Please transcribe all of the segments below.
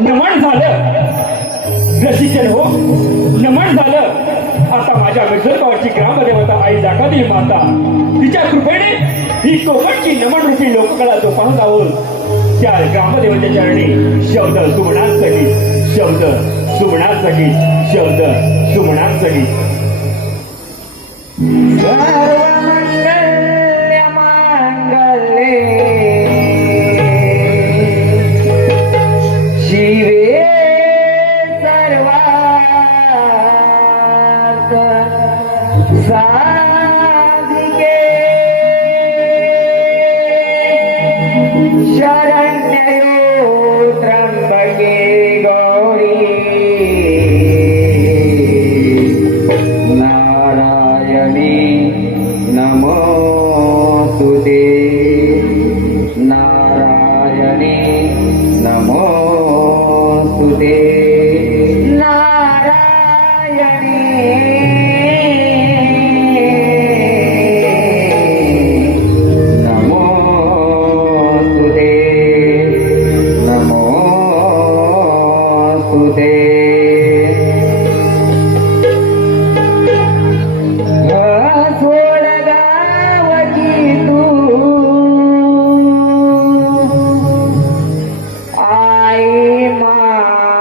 नमन झालं. रसिकन हो नमन झालं. आता माझ्या विदर्भावरची ग्रामदेवता आई जागादेवी माता तिच्या कृपेने ही कोकणची नमन रूपी लोककला तो पाहत आहोत त्या ग्रामदेवतेच्या चरणी शब्द सुमणांसाठी शब्द सुमणांसाठी शब्द सुमणांसाठी Side.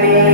Amen.